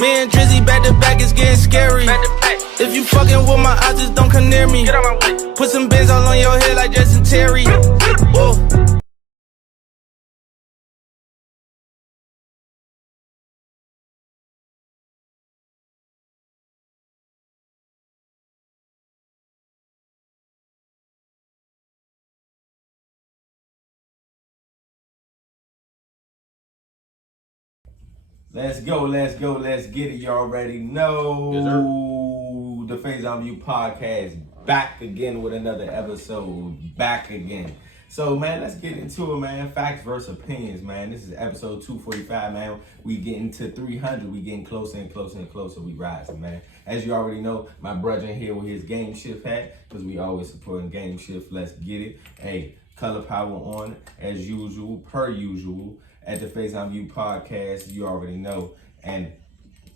Me and Drizzy back to back, it's getting scary. If you fucking with my eyes, just don't come near me. Get out my way. Put some bins all on your head like Justin Terry. Whoa. Let's go, let's go, let's get it. You already know the Faison View podcast back again with another episode. Back again. So, man, let's get into it, man. Facts versus opinions, man. This is episode 245, man. We getting to 300. We getting closer and closer and closer. We rising, man. As you already know, my brother in here with his game shift hat, because we always supporting game shift. Let's get it. Hey, color power on as usual, per usual. At the Faison View podcast, you already know. And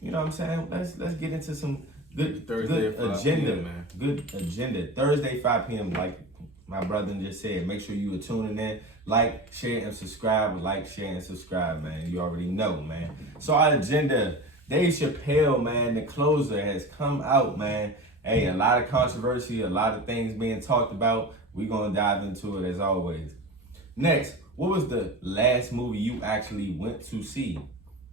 you know what I'm saying? Let's get into some good agenda, man. Good agenda. Thursday, 5 p.m. Like my brother just said. Make sure you are tuning in. Like, share, and subscribe. Like, share, and subscribe, man. You already know, man. So our agenda, Dave Chappelle, man, the closer has come out, man. Hey, a lot of controversy, a lot of things being talked about. We're gonna dive into it as always. Next, what was the last movie you actually went to see?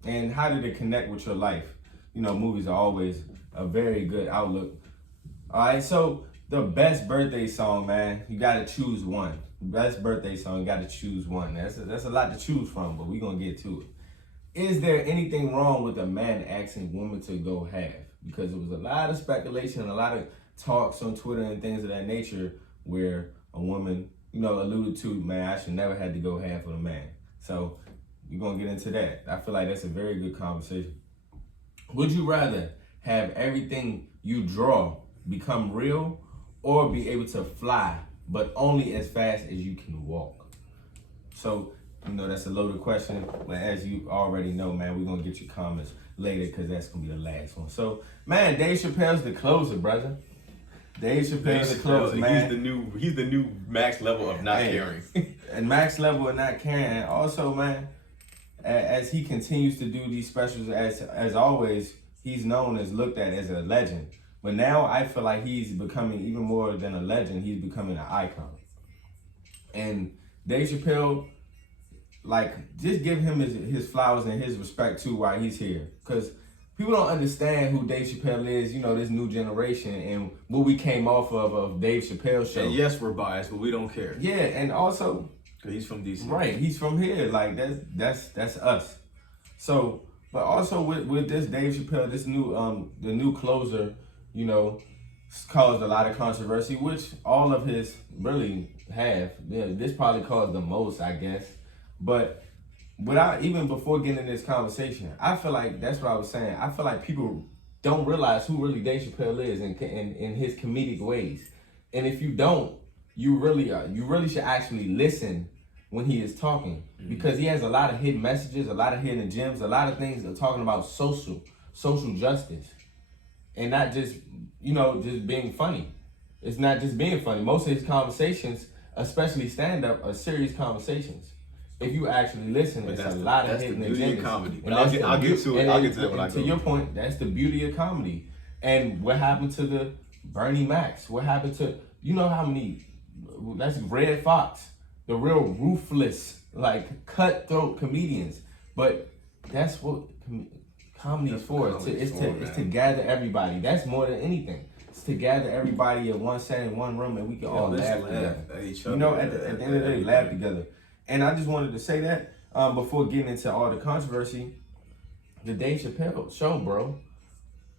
And how did it connect with your life? You know, movies are always a very good outlook. All right, so the best birthday song, man, you gotta choose one. Best birthday song, you gotta choose one. That's a lot to choose from, but we're gonna get to it. Is there anything wrong with a man asking women to go half? Because there was a lot of speculation, a lot of talks on Twitter and things of that nature where a woman, you know, alluded to, man, I should never have to go half with a man. So we're gonna get into that. I feel like that's a very good conversation. Would you rather have everything you draw become real or be able to fly, but only as fast as you can walk? So, you know, that's a loaded question, but as you already know, man, we're gonna get your comments later because that's gonna be the last one. So, man, Dave Chappelle's the closer, brother. Dave Chappelle's the closer, man. He's the new max level of not caring. And max level of not caring. And also, man, as he continues to do these specials, as always, he's known as looked at as a legend. But now I feel like he's becoming even more than a legend. He's becoming an icon. And Dave Chappelle, like, just give him his flowers and his respect too while he's here. Because people don't understand who Dave Chappelle is, you know, this new generation and what we came off of Dave Chappelle's show. And yes, we're biased, but we don't care. Yeah, and also, he's from DC. Right, he's from here. Like that's us. So, but also with this Dave Chappelle, this new the new closer, you know, caused a lot of controversy, which all of his really have. Yeah, this probably caused the most, I guess. But without even before getting in this conversation, I feel like that's what I was saying. I feel like people don't realize who really Dave Chappelle is in his comedic ways. And if you don't, you really should actually listen when he is talking, because he has a lot of hidden messages, a lot of hidden gems, a lot of things that are talking about social justice, and not just, you know, just being funny. It's not just being funny. Most of his conversations, especially stand-up, are serious conversations. If you actually listen, it's a lot of hidden agendas. That's the beauty of comedy. But I'll get to that when I go. To your point, that's the beauty of comedy. And what happened to the Bernie Macs? What happened to, you know how many, that's Red Fox, the real ruthless, like cutthroat comedians. But that's what comedy is for. It's to gather everybody. That's more than anything. It's to gather everybody in one setting, one room, and we can all laugh together. At each other. You know, at the end of the day, laugh together. And I just wanted to say that before getting into all the controversy, the Dave Chappelle show, bro.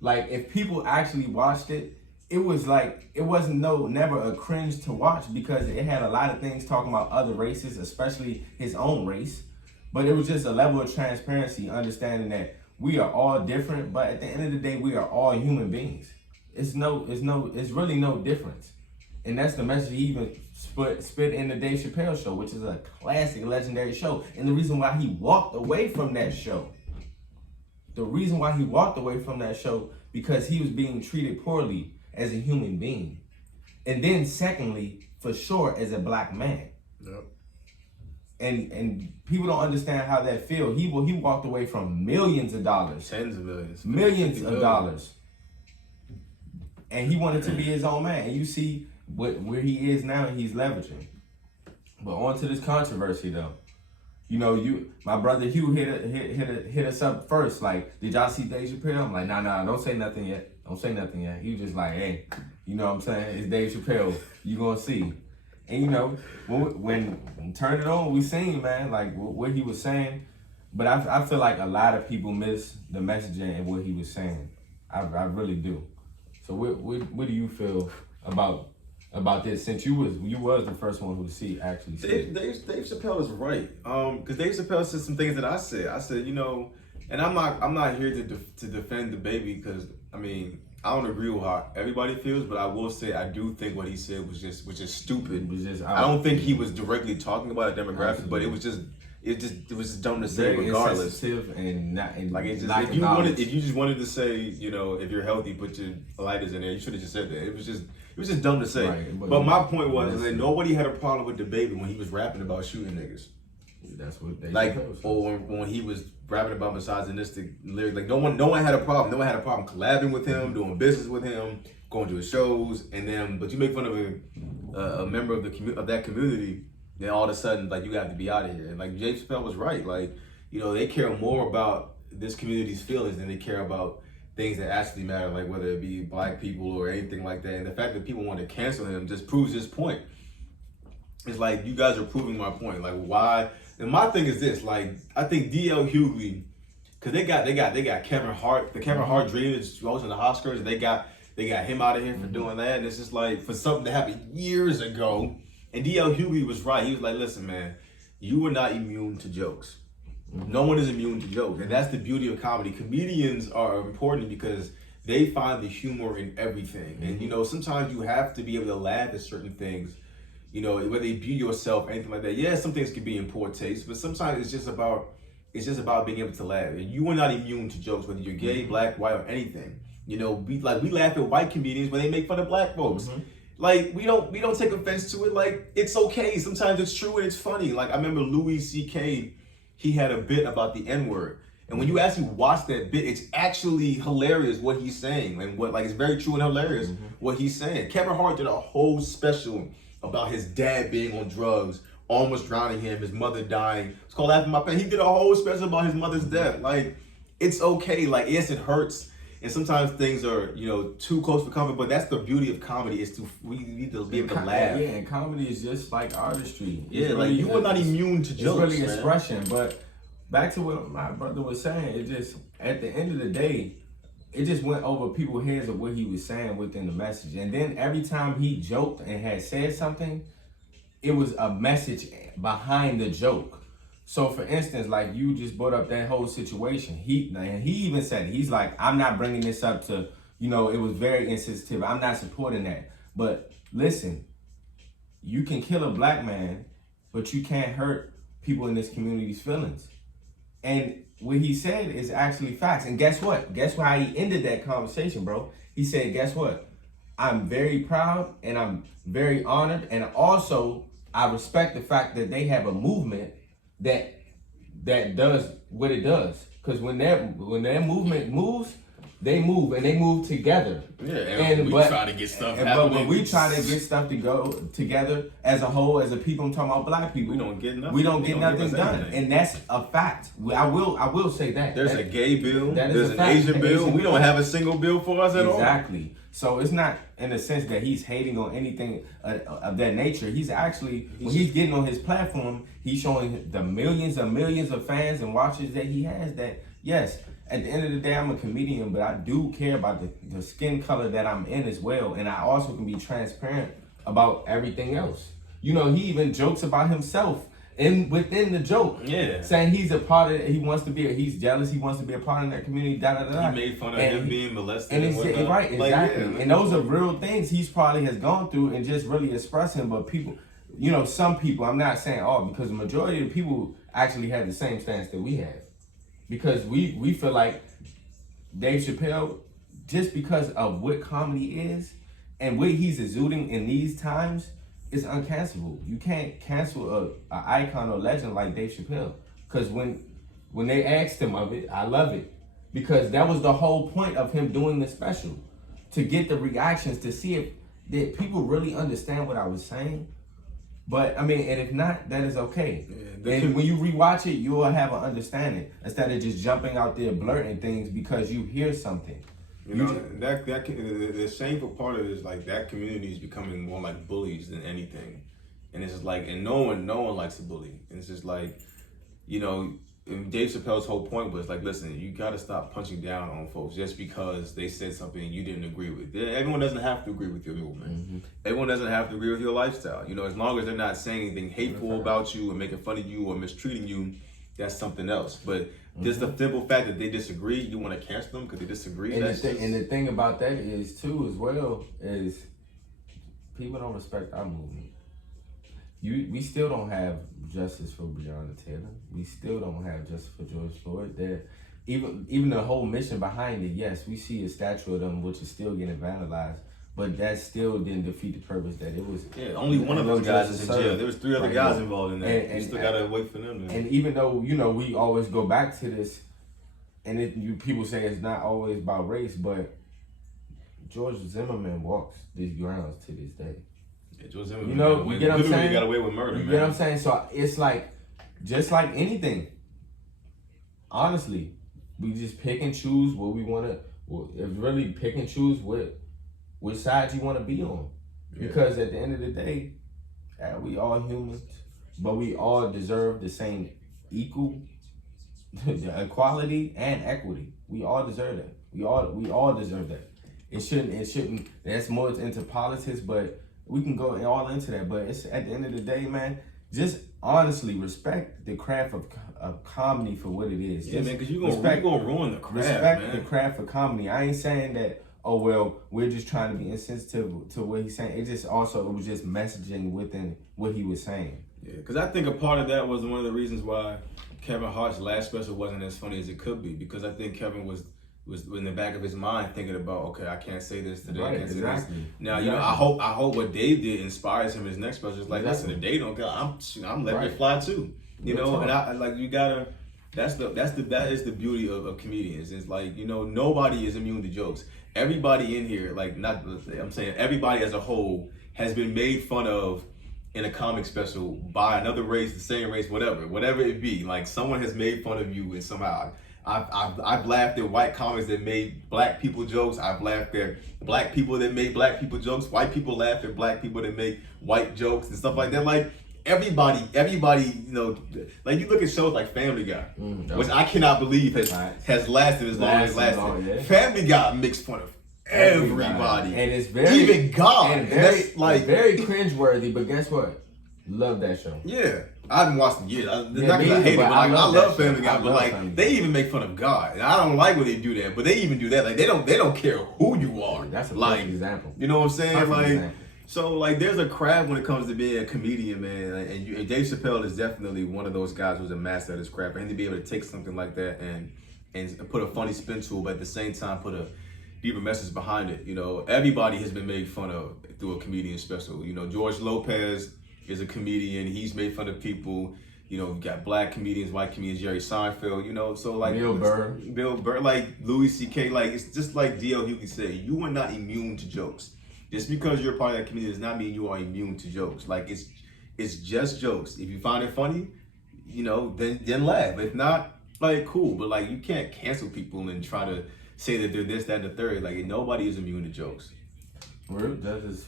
Like, if people actually watched it, it was like, it wasn't never a cringe to watch, because it had a lot of things talking about other races, especially his own race. But it was just a level of transparency, understanding that we are all different, but at the end of the day, we are all human beings. It's really no difference. And that's the message he even spit in the Dave Chappelle show, which is a classic, legendary show. And the reason why he walked away from that show, because he was being treated poorly as a human being. And then secondly, for sure, as a black man. Yep. and people don't understand how that feels. He walked away from millions of dollars, tens of millions, millions of dollars, and he wanted to be his own man. And you see where he is now, and he's leveraging. But on to this controversy though. You know, my brother Hugh hit us up first. Like, did y'all see Dave Chappelle? I'm like, nah, don't say nothing yet. Don't say nothing yet. He was just like, hey, you know what I'm saying? It's Dave Chappelle. You gonna see. And you know, when turn it on, we seen, man, like what he was saying. But I feel like a lot of people miss the messaging and what he was saying. I really do. So what do you feel about this, since you was the first one who actually see it? Dave Chappelle is right. Because Dave Chappelle said some things that I said. I said, you know, and I'm not here to defend the baby, because I mean, I don't agree with how everybody feels, but I will say I do think what he said was just stupid. I don't think he was directly talking about a demographic, but it was just dumb to say regardless. And like, it's just, if you just wanted to say, you know, if you're healthy, put your lighters in there, you should have just said that. It was just dumb to say. Right, but my point was that nobody had a problem with the baby when he was rapping about shooting niggas. That's what they like, or when he was rapping about misogynistic lyrics. Like, no one had a problem. No one had a problem collabing with him, doing business with him, going to his shows, and then but you make fun of a member of that community, then all of a sudden, like, you got to be out of here. And like Dave Chappelle was right. Like, you know, they care more about this community's feelings than they care about things that actually matter, like whether it be black people or anything like that. And the fact that people want to cancel him just proves this point. It's like, you guys are proving my point. Like, why? And my thing is this, like, I think D.L. Hughley, because they got Kevin Hart, the Kevin Hart dream that's hosting the Oscars, and they got him out of here for doing that. And it's just like, for something that happened years ago. And D.L. Hughley was right. He was like, listen, man, you are not immune to jokes. No one is immune to jokes. And that's the beauty of comedy. Comedians are important because they find the humor in everything. And, you know, sometimes you have to be able to laugh at certain things, you know, whether you be yourself, anything like that. Yeah, some things can be in poor taste, but sometimes it's just about being able to laugh. And you are not immune to jokes, whether you're gay, black, white, or anything. You know, we laugh at white comedians when they make fun of black folks. Like, we don't take offense to it. Like, it's okay. Sometimes it's true and it's funny. Like, I remember Louis C.K., he had a bit about the N-word. And when you actually watch that bit, it's actually hilarious what he's saying. And it's very true and hilarious what he's saying. Kevin Hart did a whole special about his dad being on drugs, almost drowning him, his mother dying. It's called Laughing My Pain. He did a whole special about his mother's death. Like, it's okay. Like, yes, it hurts. And sometimes things are, you know, too close for comfort, but that's the beauty of comedy, is we need to be able to laugh. Yeah, and comedy is just like artistry. Yeah, like, you are not immune to jokes. It's really expression. But back to what my brother was saying, it just, at the end of the day, it just went over people's heads of what he was saying within the message. And then every time he joked and had said something, it was a message behind the joke. So for instance, like, you just brought up that whole situation. He even said, he's like, I'm not bringing this up to, you know, it was very insensitive. I'm not supporting that. But listen, you can kill a black man, but you can't hurt people in this community's feelings. And what he said is actually facts. And guess what? Guess why he ended that conversation, bro? He said, guess what? I'm very proud and I'm very honored. And also, I respect the fact that they have a movement that does what it does. Because when their movement moves, they move, and they move together. Yeah, and we try to get stuff happening. But when we try to get stuff to go together as a whole, as a people, I'm talking about black people, we don't get nothing. We don't get nothing done, and that's a fact. I will say that. There's a gay bill. There's an Asian bill. We don't have a single bill for us at all. Exactly. So it's not in the sense that he's hating on anything of that nature. He's actually, when he's getting on his platform, he's showing the millions and millions of fans and watchers that he has that, yes, at the end of the day, I'm a comedian, but I do care about the skin color that I'm in as well. And I also can be transparent about everything else. You know, he even jokes about himself within the joke. Yeah. Saying he's a part of it, he's jealous, he wants to be a part of that community, He made fun of him being molested. And it's right, exactly. Like, and those are real things he's probably has gone through and just really expressing. But people, you know, some people, I'm not saying all, because the majority of the people actually have the same stance that we have. Because we feel like Dave Chappelle, just because of what comedy is and what he's exuding in these times, it's uncancelable. You can't cancel a icon or legend like Dave Chappelle. Because when they asked him of it, I love it. Because that was the whole point of him doing the special. To get the reactions, to see if did people really understand what I was saying. But, I mean, and if not, that is okay. Yeah, and when you rewatch it, you will have an understanding. Instead of just jumping out there blurting things because you hear something. You know, the shameful part of it is like that community is becoming more like bullies than anything. And it's just like, and no one likes a bully. And it's just like, you know, and Dave Chappelle's whole point was like, listen, you got to stop punching down on folks just because they said something you didn't agree with. Everyone doesn't have to agree with your movement. Mm-hmm. Everyone doesn't have to agree with your lifestyle. You know, as long as they're not saying anything hateful about you or making fun of you or mistreating you, that's something else. But just the simple fact that they disagree, you want to cancel them because they disagree. And the thing about that is too, as well, is people don't respect our movement. We still don't have justice for Breonna Taylor. We still don't have justice for George Floyd. Even the whole mission behind it, yes, we see a statue of them, which is still getting vandalized, but that still didn't defeat the purpose that it was. Yeah, only one of those guys is in jail. There was 3 other guys involved in that. And you still gotta wait for them. And even though, you know, we always go back to this, and people say it's not always about race, but George Zimmerman walks these grounds to this day. Yeah, George Zimmerman, you know, you get what I'm saying? Got away with murder, you get what I'm saying? So it's like, just like anything, honestly, we just pick and choose what we want to, it's really pick and choose which side you want to be on. Yeah. Because at the end of the day, we all humans, but we all deserve the same equal equality and equity. We all deserve that. We all deserve that. It shouldn't, that's more into politics, but we can go all into that. But it's at the end of the day, man, just honestly respect the craft of comedy for what it is. Yeah, just man, because you're gonna ruin the craft, respect man. The craft of comedy. I ain't saying that, oh, well, we're just trying to be insensitive to what he's saying. It was just messaging within what he was saying. Yeah, because I think a part of that was one of the reasons why Kevin Hart's last special wasn't as funny as it could be, because I think Kevin was in the back of his mind thinking about, okay, I can't say this today. Right, I can't say exactly. this. Now, exactly. You know, I hope what Dave did inspires him in his next special. It's like, listen, if they don't go, I'm letting it fly too. You know, and I like, you gotta. That is the beauty of comedians. It's like, you know, nobody is immune to jokes. Everybody in here, I'm saying everybody as a whole has been made fun of in a comic special by another race, the same race, whatever it be. Like, someone has made fun of you in somehow. I've laughed at white comics that made black people jokes. I've laughed at black people that made black people jokes. White people laugh at black people that make white jokes and stuff like that. Like, everybody, you know, like, you look at shows like Family Guy, which I cannot believe has lasted as long as it lasted. Yeah. Family Guy makes fun of everybody. And it's very, even God. And that's like very cringeworthy, but guess what? Love that show. Yeah. I haven't watched it in years. Not because I hate it, but I love Family Guy. But like, they even make fun of God, and I don't like when they do that. But they even do that. Like, they don't care who you are. That's a perfect example. You know what I'm saying? Perfect like, example. So like, there's a craft when it comes to being a comedian, man. And Dave Chappelle is definitely one of those guys who's a master at his craft. And to be able to take something like that and put a funny spin to it, but at the same time put a deeper message behind it. You know, everybody has been made fun of through a comedian special. You know, George Lopez is a comedian. He's made fun of people. You know, you got black comedians, white comedians, Jerry Seinfeld, you know, so like Bill Burr, like Louis C.K., like, it's just like D.L. Hughley said, you are not immune to jokes. Just because you're a part of that community does not mean you are immune to jokes. Like, it's just jokes. If you find it funny, you know, then laugh. If not, like, cool. But like, you can't cancel people and try to say that they're this, that, and the third. Like, nobody is immune to jokes. That is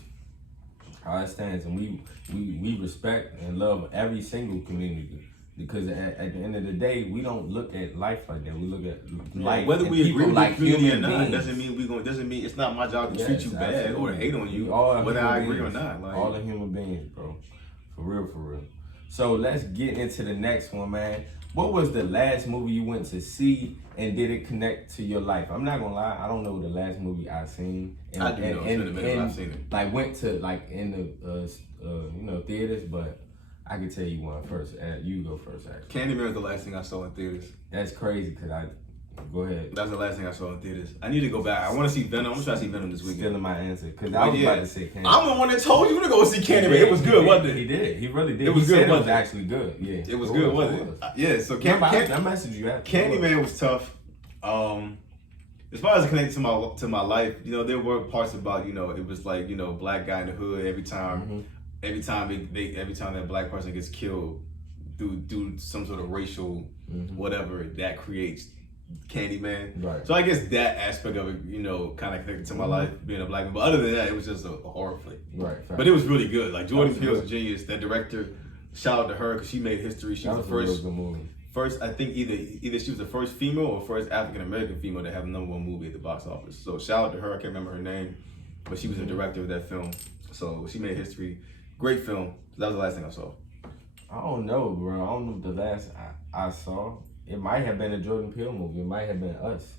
how it stands, and we respect and love every single community, because at the end of the day, we don't look at life like that. We look at life. Whether we agree with like community or not, doesn't mean it's not my job to treat you bad absolutely. or hate on you, whether I agree or not. Like, all the human beings, bro, for real. So let's get into the next one, man. What was the last movie you went to see, and did it connect to your life? I'm not gonna lie, I don't know the last movie I've seen. And, I do know, it's been a minute I've seen it. Like, went to like in the theaters, but I can tell you one first. You go first, actually. Candyman was the last thing I saw in theaters. That's crazy, because Go ahead. That's the last thing I saw in theaters. I need to go back. I want to see Venom. I'm gonna try to see Venom this weekend. Still my answer because I was about to say Candyman. I'm the one that told you to go see Candyman. It was good, wasn't it? He did. He really did. It was good. It was actually good. Yeah. It was good, wasn't it? Yeah. So I messaged you. Candyman was tough. As far as it connected to my life, you know, there were parts about, you know, it was like, you know, black guy in the hood every time that black person gets killed through some sort of racial whatever, that creates Candyman. Right. So I guess that aspect of it, you know, kind of connected to my life being a black man. But other than that, it was just a horror flick. Right. But it was really good. Like Jordan Peele's a genius. That director, shout out to her because she made history. She was the first, I think either she was the first female or first African American female to have the #1 movie at the box office. So shout out to her. I can't remember her name, but she was the director of that film. So she made history. Great film. That was the last thing I saw. I don't know, bro. I don't know the last I saw. It might have been a Jordan Peele movie. It might have been Us.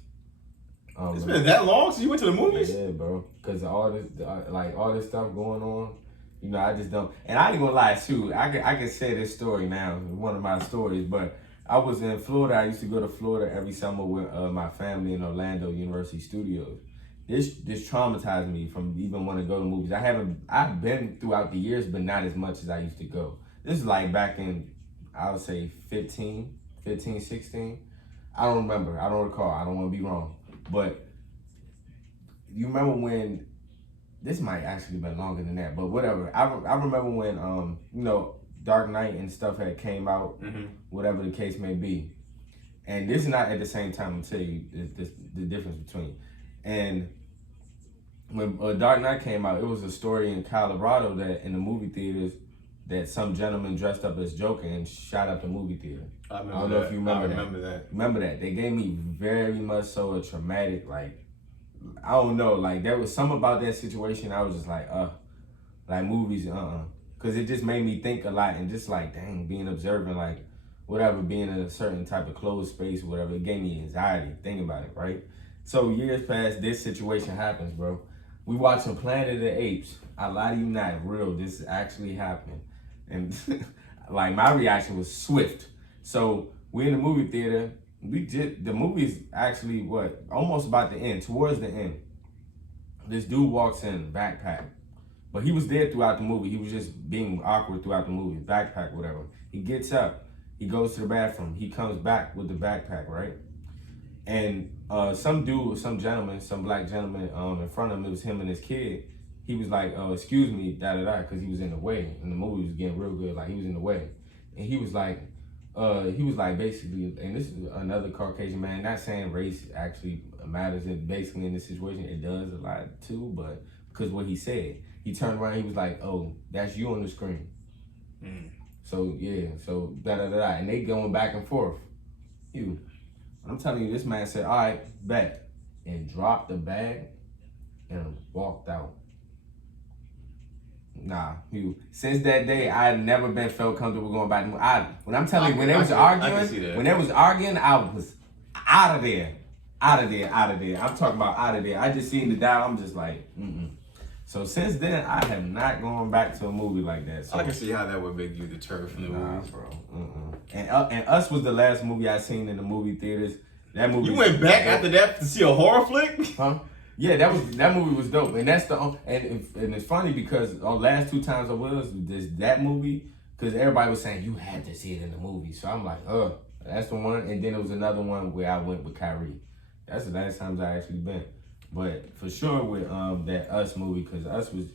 It's been that long since you went to the movies? Yeah, bro. Because all this stuff going on, you know, I just don't. And I ain't gonna lie, too. I can say this story now, one of my stories, but I was in Florida. I used to go to Florida every summer with my family in Orlando University Studios. This traumatized me from even wanting to go to movies. I've been throughout the years, but not as much as I used to go. This is like back in, I would say 15, 16. I don't remember. I don't recall. I don't want to be wrong. But you remember when, this might actually have been longer than that, but whatever. I remember when, you know, Dark Knight and stuff had came out, whatever the case may be. And this is not at the same time. I'll tell you the difference between. And when Dark Knight came out, it was a story in Colorado that in the movie theaters that some gentleman dressed up as Joker and shot up the movie theater. I don't know if you remember that. Remember that. They gave me very much so a traumatic, like, I don't know, like there was something about that situation. I was just like movies, because it just made me think a lot and just like, dang, being observant, like whatever, being in a certain type of closed space, whatever, it gave me anxiety thinking about it, right? So years past, this situation happens, bro. We watching Planet of the Apes. I lie to you not, real, this actually happened. And like my reaction was swift. So we in the movie theater. The movie's actually almost about the end, towards the end. This dude walks in, backpack. But he was there throughout the movie. He was just being awkward throughout the movie, backpack, whatever. He gets up, he goes to the bathroom, he comes back with the backpack, right? And some black gentleman in front of him, it was him and his kid. He was like, excuse me, because he was in the way. And the movie was getting real good, like he was in the way. And he was like basically, and this is another Caucasian man, not saying race actually matters, and basically in this situation, it does a lot too, but because what he said, he turned around, he was like, oh, that's you on the screen. So yeah, so and they going back and forth. I'm telling you, this man said, all right, bet, and dropped the bag and walked out. Nah, since that day, I've never felt comfortable going back. When I'm telling you, when they was arguing, I was out of there. I'm talking about out of there. I just seen the dial. I'm just like, So since then, I have not gone back to a movie like that. So I can see how that would make you deterred from the movies, bro. And Us was the last movie I seen in the movie theaters. That movie. You went back after that to see a horror flick? Huh? Yeah, that movie was dope, and that's and it's funny because the last 2 times I was that movie, because everybody was saying you had to see it in the movie, so I'm like, that's the one, and then it was another one where I went with Kyrie. That's the last times I actually been, but for sure with that Us movie, because Us was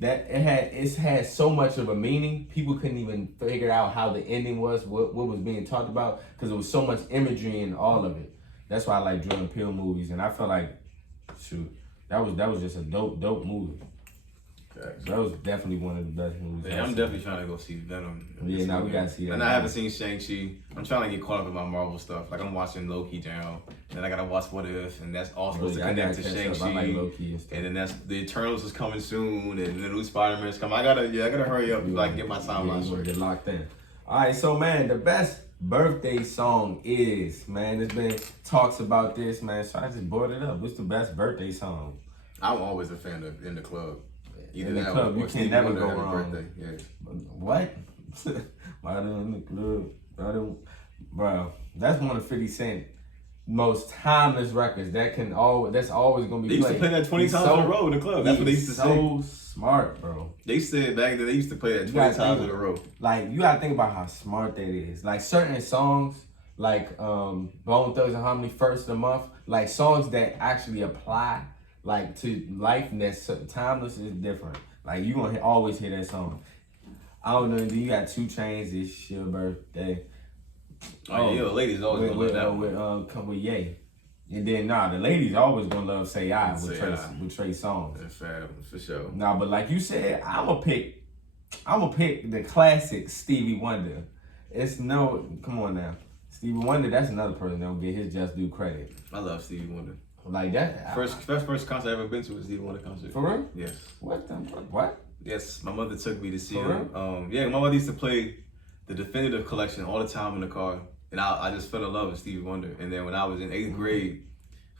that it had so much of a meaning, people couldn't even figure out how the ending was, what was being talked about, because there was so much imagery in all of it. That's why I like Jordan Peele movies, and I felt like. Shoot, that was just a dope movie. Okay. So that was definitely one of the best movies. Yeah, I'm definitely trying to go see Venom. Yeah, now we gotta see that. And I haven't seen Shang-Chi. I'm trying to get caught up in my Marvel stuff. Like I'm watching Loki now, and then I gotta watch What If, and that's all supposed to connect to Shang-Chi. I like Loki and then that's the Eternals is coming soon, and the new Spider-Man's coming. I gotta hurry up so I can get my timeline straight. Get locked in. All right, so man, the best birthday song is, man, there's been talks about this, man, so I just brought it up. What's the best birthday song? I'm always a fan of In the Club. Either in the club, you can never go wrong. Birthday. Yeah. What? In the club. Bro, that's one of 50 Cent most timeless records that's always gonna be They used played. to play that 20 times in a row in the club. That's what they used to say. So smart, bro. They said back then they used to play that 20 times in a row. Like, you gotta think about how smart that is. Like, certain songs, like Bone Thugs and Harmony, First of the Month, like songs that actually apply like to life and that's timeless is different. Like, you gonna always hear that song. I don't know, then you got 2 Chainz, It's Your Birthday. Oh yeah, the ladies always gonna love that one. With Ye. And then the ladies always gonna love Say I with Trey Songz. That's for sure. But like you said, I'ma pick the classic Stevie Wonder. Come on now. Stevie Wonder, that's another person that don't get his just due credit. I love Stevie Wonder. Like that. First concert I ever been to was Stevie Wonder concert. For real? Yes. What? Yes, my mother took me to see For him. Yeah, my mother used to play the Definitive Collection all the time in the car, and I just fell in love with Stevie Wonder. And then when I was in 8th grade,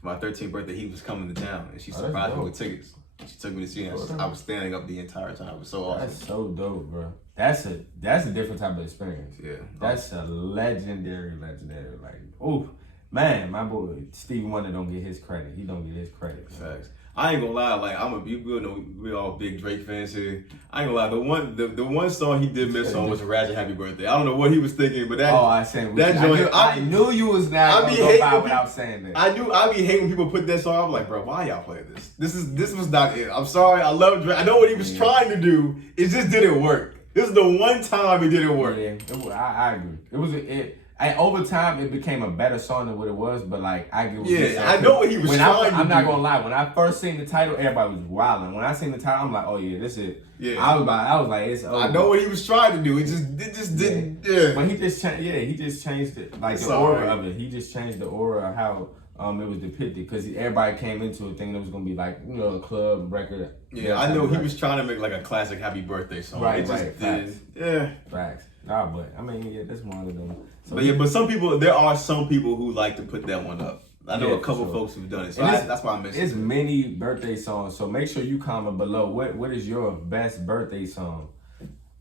for my 13th birthday, he was coming to town, and she surprised me with tickets. She took me to see him. I was standing up the entire time. It was so awesome. That's so dope, bro. That's a different type of experience. Yeah. That's a legendary. Like, ooh, man, my boy Stevie Wonder don't get his credit. He don't get his credit. Facts. I ain't gonna lie, like you know we're all big Drake fans here. I ain't gonna lie, the one song he did miss on was Ratchet Happy Birthday. I don't know what he was thinking, but that I knew you was not gonna go by without saying that. I be hating when people put that song. I'm like, bro, why y'all play this? This was not it. I'm sorry, I love Drake. I know what he was trying to do. It just didn't work. This is the one time it didn't work. Yeah, I agree. Over time, it became a better song than what it was, but like, I get what you're saying. I know what he was trying to do. I'm not gonna lie, when I first seen the title, everybody was wilding. When I seen the title, I'm like, oh yeah, this is it. Yeah. I was like, it's over. I know what he was trying to do. It just didn't. Yeah. But he just changed it. Like the aura of it. He just changed the aura of how it was depicted, because everybody came into it thinking it was gonna be like, you know, a club record. Yeah, I know he was trying to make like a classic Happy Birthday song. Right. Facts. Yeah. Facts. But I mean, that's one of them. So but there are some people who like to put that one up. I know a couple folks who've done it, so that's why I mentioned it. It's many birthday songs, so make sure you comment below. What is your best birthday song?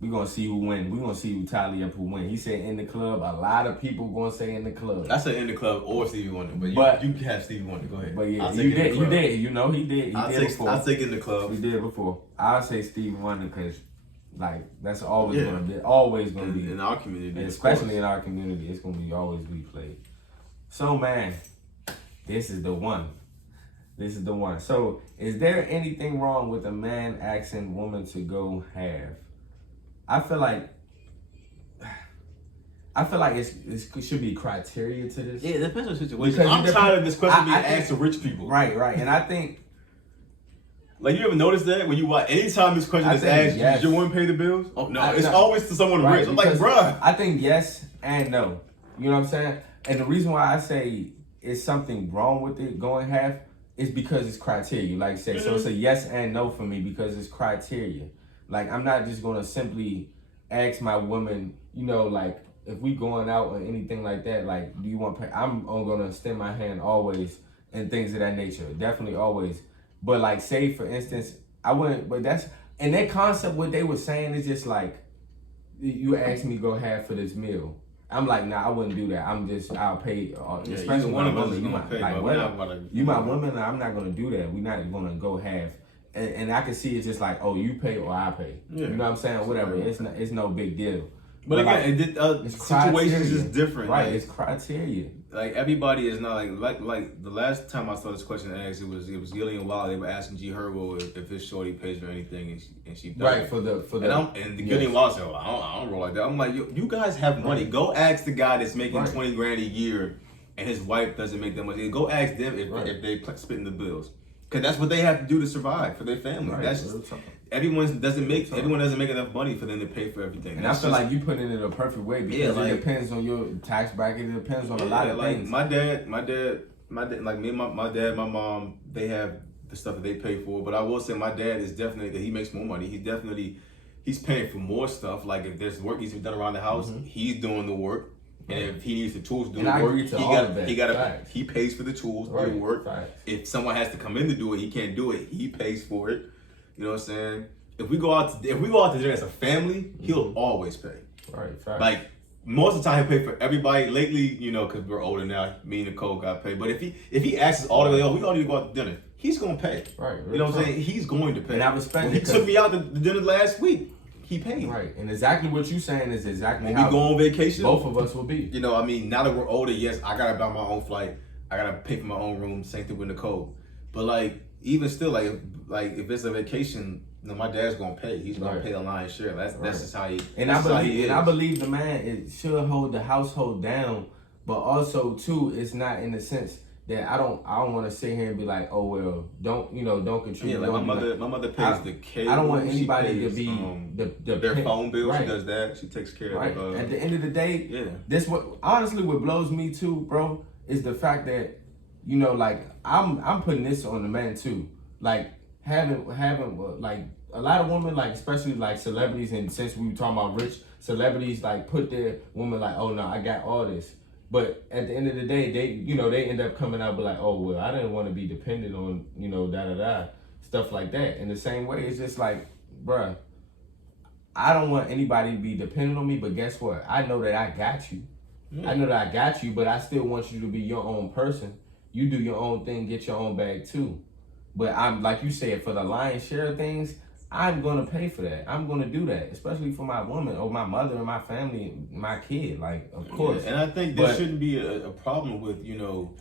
We're gonna see who win. We're gonna see who tally up who win. He said In the Club. A lot of people gonna say In the Club. I said In the Club or Stevie Wonder, but you can have Stevie Wonder. Go ahead. But yeah, you did. You know he did. I'll take In the Club. He did before. I'll say Stevie Wonder because, like, that's always gonna be in our community, especially in our community. It's gonna be always be played. So man, this is the one. So, is there anything wrong with a man asking woman to go half? I feel like it should be criteria to this. Yeah, it depends on the situation. I'm tired of this question being asked to rich people. Right, and I think. Like, you ever notice that when you watch, anytime this question is asked, does your woman pay the bills? Oh no, it's always to someone rich. I'm like, bruh. I think yes and no. You know what I'm saying? And the reason why I say it's something wrong with it going half is because it's criteria. Like I said, so it's a yes and no for me because it's criteria. Like, I'm not just gonna simply ask my woman, you know, like, if we going out or anything like that, like, do you want to pay? I'm gonna extend my hand always and things of that nature. Definitely always. But like, say for instance, I wouldn't, but and that concept, what they were saying is just like, you asked me to go half for this meal. I'm like, nah, I wouldn't do that. I'll pay, especially my woman. You my woman, I'm not gonna do that. We're not gonna go half. And I can see it's just like, oh, you pay or I pay. Yeah. You know what I'm saying? Whatever. It's no big deal. But again, situations is different. Right, it's criteria. Like, everybody is not like the last time I saw this question asked, it was Gillian Wilde. They were asking G Herbo if his shorty pays for anything, and she does. Right, for the and the Gillian Wilde said, well, I don't roll like that. I'm like, you guys have money. Go ask the guy that's making $20 grand a year, and his wife doesn't make that much. Go ask them if they splitting the bills. Because that's what they have to do to survive for their family. Right, that's everyone doesn't make enough money for them to pay for everything. And I feel like you put it in a perfect way because it depends on your tax bracket. It depends on a lot of things. My dad, like me and my dad, my mom, they have the stuff that they pay for. But I will say my dad is definitely that he makes more money. He's paying for more stuff. Like, if there's work needs to be done around the house, he's doing the work. And if he needs the tools to do the work, he pays for the tools to do the work. If someone has to come in to do it, he can't do it. He pays for it. You know what I'm saying? If we go out to dinner as a family, he'll always pay. Right. Like, most of the time he'll pay for everybody. Lately, you know, because we're older now, me and Nicole got paid. But if he asks us all the way, we all need to go out to dinner, he's gonna pay. Right. You know what I'm saying? He's going to pay. And I respect when he took me out to dinner last week, he paid. Right. And exactly what you saying is exactly when how we go on vacation, both of us will be. You know, I mean, now that we're older, yes, I gotta buy my own flight. I gotta pay for my own room. Same thing with Nicole. But like, even still, like if it's a vacation, you know, my dad's gonna pay. He's gonna pay the lion's share. That's just how he. And I believe the man it should hold the household down, but also too, it's not in the sense that I don't want to sit here and be like, oh well, don't contribute. Yeah, like my mother pays the cable. I don't want anybody to be their phone bill. Right. She does that. She takes care right. of. At the end of the day, yeah. This what blows me too, bro, is the fact that like I'm putting this on the man too, like having like a lot of women, like especially like celebrities, and since we were talking about rich celebrities, like put their woman like, oh no, I got all this. But at the end of the day, they end up coming out, but like, oh well, I didn't want to be dependent on stuff like that. In the same way, it's just like, bruh, I don't want anybody to be dependent on me. But guess what? I know that I got you. I know that I got you, but I still want you to be your own person. You do your own thing, get your own bag too. But I'm like you said, for the lion's share of things, I'm gonna pay for that. I'm gonna do that, especially for my woman or my mother and my family, and my kid. Like, of course. Yeah, and I think there shouldn't be a problem with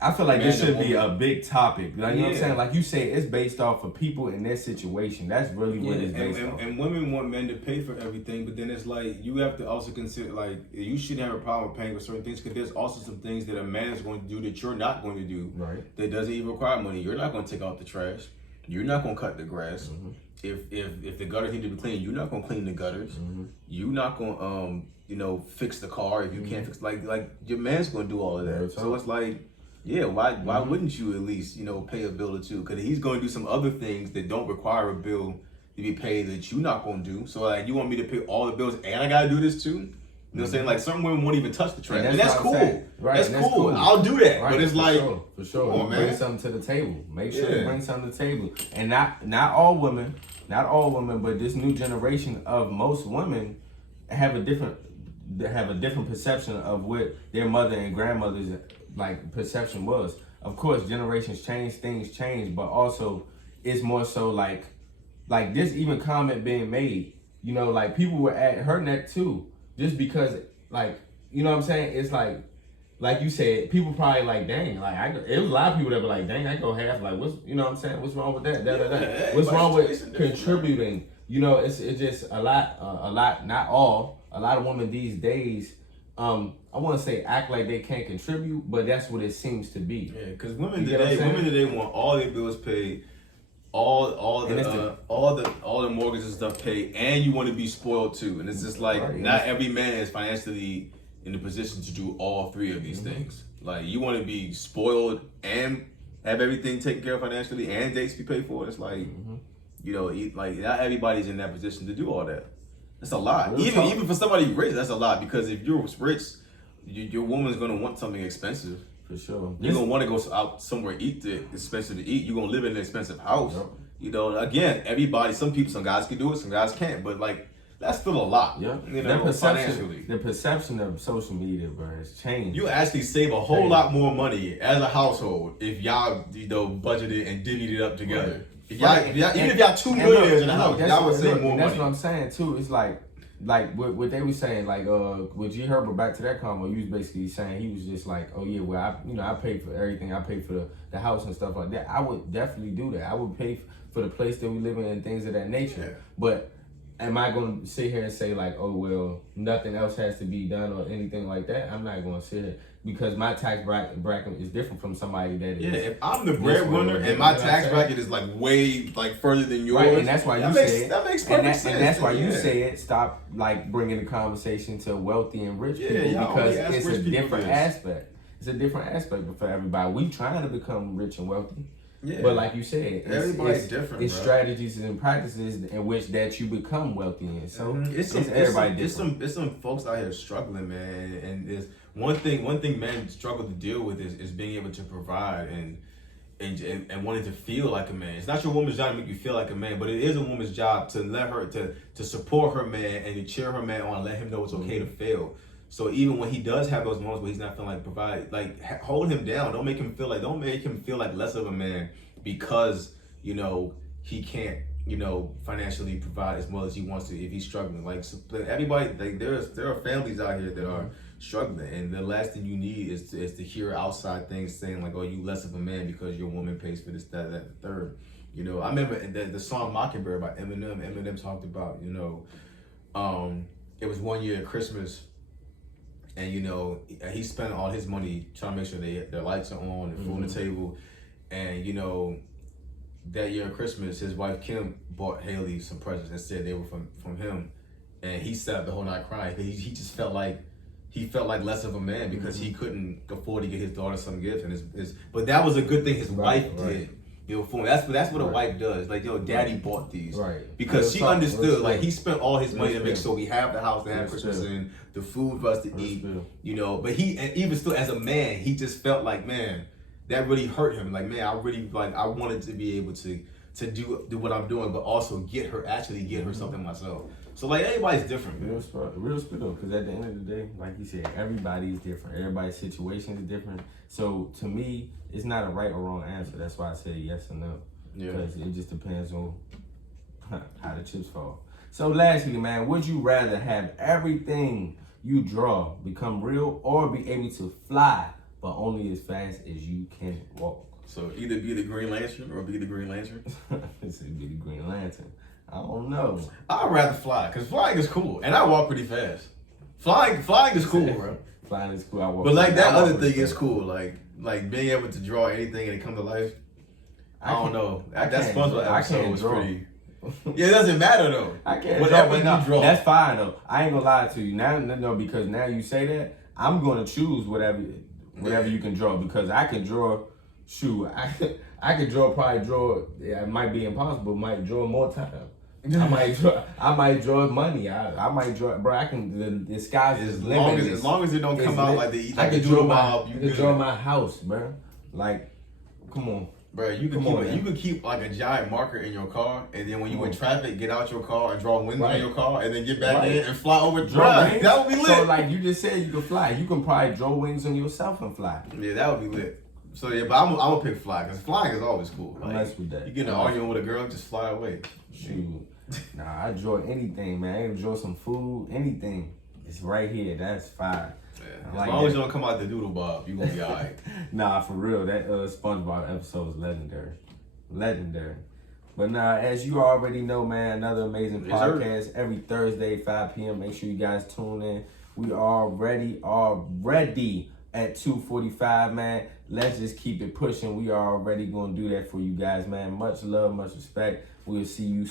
I feel like this should be a big topic. Like, you know what I'm saying? Like you say, it's based off of people in their situation. That's really what it's based on. And women want men to pay for everything, but then it's like you have to also consider like you shouldn't have a problem with paying for certain things because there's also some things that a man is going to do that you're not going to do. Right. That doesn't even require money. You're not going to take out the trash. You're not going to cut the grass. Mm-hmm. If the gutters need to be cleaned, you're not gonna clean the gutters. Mm-hmm. You're not gonna fix the car if you can't fix like your man's gonna do all of that. So it's like, yeah, why wouldn't you at least pay a bill or two? Because he's gonna do some other things that don't require a bill to be paid that you're not gonna do. So like you want me to pay all the bills and I gotta do this too? You know what I'm saying? Like some women won't even touch the trash. And that's cool. Right. That's cool. I'll do that. Right. But it's like for sure. Come on, man. Bring something to the table. Make sure you bring something to the table. And not all women, but this new generation of most women have a different perception of what their mother and grandmother's like perception was. Of course, generations change, things change, but also it's more so like this even comment being made, like people were at her neck too. Just because, like, you know what I'm saying? It's like you said, people probably like, dang, like, it was a lot of people that were like, dang, I go half, like, what's, you know what I'm saying? What's wrong with that? What's wrong with contributing? It's just a lot, not all, a lot of women these days, I want to say act like they can't contribute, but that's what it seems to be. Yeah, because women today want all their bills paid, all the mortgages and stuff paid, and you want to be spoiled too. And it's just like not every man is financially in the position to do all three of these things. Like you want to be spoiled and have everything taken care of financially and dates be paid for. It's like like not everybody's in that position to do all that. That's a lot. Even for somebody rich, that's a lot because if you're rich, your woman's gonna want something expensive. For sure. You're going to want to go out somewhere expensive to eat. You're going to live in an expensive house. Yep. Again, some guys can do it, some guys can't. But, like, that's still a lot. Yeah. Financially. The perception of social media, bro, has changed. You actually save a whole lot more money as a household if y'all, budgeted and divvied it up together. Right. Even if y'all $2 million in the house, y'all would save more money. That's what I'm saying, too. It's like what they were saying, like with G Herbert, back to that convo, you was basically saying he was just like, oh yeah, well I pay for everything, I pay for the house and stuff like that. I would definitely do that. I would pay for the place that we live in and things of that nature. Yeah. But am I going to sit here and say like, oh well, nothing else has to be done or anything like that? I'm not going to sit here because my tax bracket is different from somebody that is. Yeah, if I'm the breadwinner and my tax bracket is like way further than yours, right? And that's why that makes perfect sense. And that's why you said stop like bringing the conversation to wealthy and rich people because it's a different aspect. It's a different aspect for everybody. We trying to become rich and wealthy. Yeah. But like you said, everybody's different. It's strategies and practices in which that you become wealthy in. So everybody different. It's some folks out here struggling, man. And it's one thing men struggle to deal with is being able to provide and wanting to feel like a man. It's not your woman's job to make you feel like a man, but it is a woman's job to let her to support her man and to cheer her man on and let him know it's okay to fail. So even when he does have those moments where he's not feeling like provide, like hold him down. Don't make him feel like less of a man because, you know, he can't, you know, financially provide as well as he wants to if he's struggling. Like, so everybody, like there are families out here that are struggling, and the last thing you need is to hear outside things saying like, oh, you less of a man because your woman pays for this, that, the third. You know, I remember the song Mockingbird by Eminem. Eminem talked about, you know, it was one year at Christmas, and you know, he spent all his money trying to make sure their lights are on, and food on the table, and you know, that year at Christmas, his wife Kim bought Haley some presents and said they were from him, and he sat up the whole night crying. He just felt like less of a man because he couldn't afford to get his daughter some gifts, and but that was a good thing his wife did. You know, for me, that's what a wife does. Like, yo, daddy bought these. Right. Because she understood, like, he spent all his money to make sure we have the house to have Christmas and the food for us to eat. You know, but and even still, as a man, he just felt like, man, that really hurt him. Like, man, I wanted to be able to do what I'm doing, but also get her something myself. So, like, everybody's different, man. Real spit though, because at the end of the day, like you said, everybody is different. Everybody's situation is different. So, to me, it's not a right or wrong answer. That's why I say yes or no. Yeah. Because it just depends on how the chips fall. So, lastly, man, would you rather have everything you draw become real or be able to fly, but only as fast as you can walk? So, either be the Green Lantern or be the Green Lantern? It's be the Green Lantern. I don't know. I'd rather fly, because flying is cool. And I walk pretty fast. Flying is cool, bro. Flying is cool. I walk but like that other thing is cool. Like being able to draw anything and it come to life. I don't know. That SpongeBob episode was pretty. Yeah, it doesn't matter though. I can't whatever draw, you draw. That's fine though. I ain't gonna lie to you. Now because now you say that, I'm gonna choose whatever you can draw, because I can draw. Shoot, I could draw. Yeah, it might be impossible. Might draw more time. I might draw money. I might draw, bro. I can. The sky's is limitless. As long as it don't come out like I can draw my house, bro. Like, come on, bro. You can keep like a giant marker in your car, and then when you in traffic, get out your car and draw wings on your car, and then get back in and fly over. That would be lit. So like you just said, you can fly. You can probably draw wings on yourself and fly. Yeah, that would be lit. So yeah, but I'm gonna pick fly, because flying is always cool. Like, mess with that. You get an argument with a girl, just fly away. Shoot. Nah, I draw anything, man. I can draw some food, anything. It's right here. That's fine. Yeah. As long as you don't come out the doodle bob, you gonna be alright. Nah, for real. That SpongeBob episode was legendary. But nah, as you already know, man, another amazing podcast every Thursday, 5 p.m. Make sure you guys tune in. We are already at 2:45, man. Let's just keep it pushing. We are already gonna do that for you guys, man. Much love, much respect. We'll see you